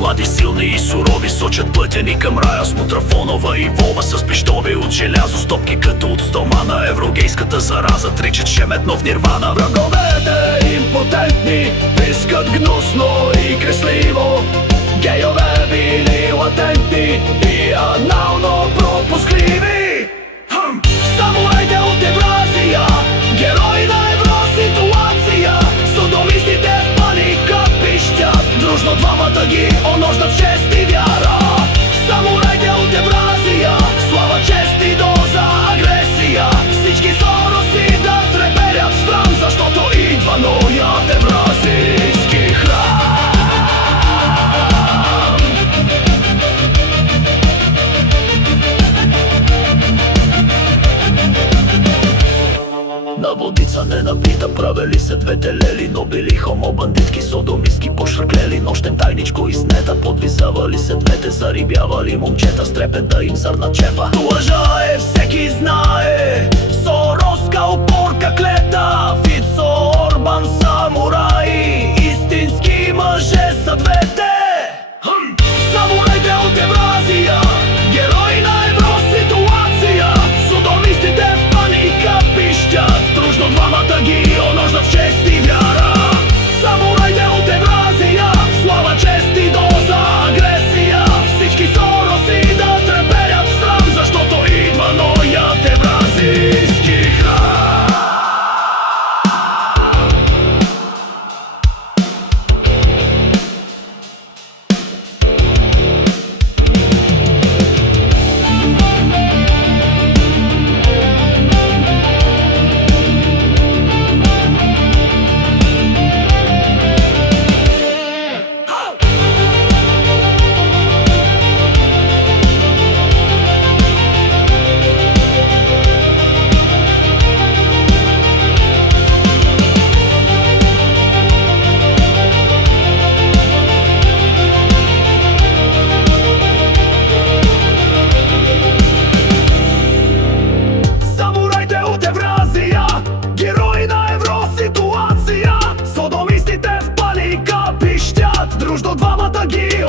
Млади, силни и сурови сочат пътя ни към рая. С мутрафонова и Вова с пищови от желязо, стопки като от стомана. Еврогейската зараза тричат шеметно в нирвана. Враговете импотентни пискат гнусно и кресливо. Гейове били латентни и анално пропускливи. Самурайте от Евразия, герои на евроситуация. Содомистите в паника пищят, дружно двамата ги онождат чест и вяра. Самурайте от Евразия, слава, чест и доза агресия. Всички Сороси да треперят в срам, защото идва новият евразийски храм. На водица не напита, правили се двете лели, но били хомо-бандитки, содомистки пошръклели. Нощем тайничко изнета, подвизавали се двете, зарибявали момчета с трепет да им сърна чепа. Лъжа е, всеки знае, Сороска опорка клета, Фицо, Орбан, самураи, истински мъже са двете. Самурайте от Евразия, герои на евроситуация. Содомистите в паника пищят, дружно двамата ги онождат в чест и вяра. Самурайте от Евразия, слава, чест и доза агресия. Всички Сороси да треперят в срам, защото идва новият евразийски храм. Дружно двамата ги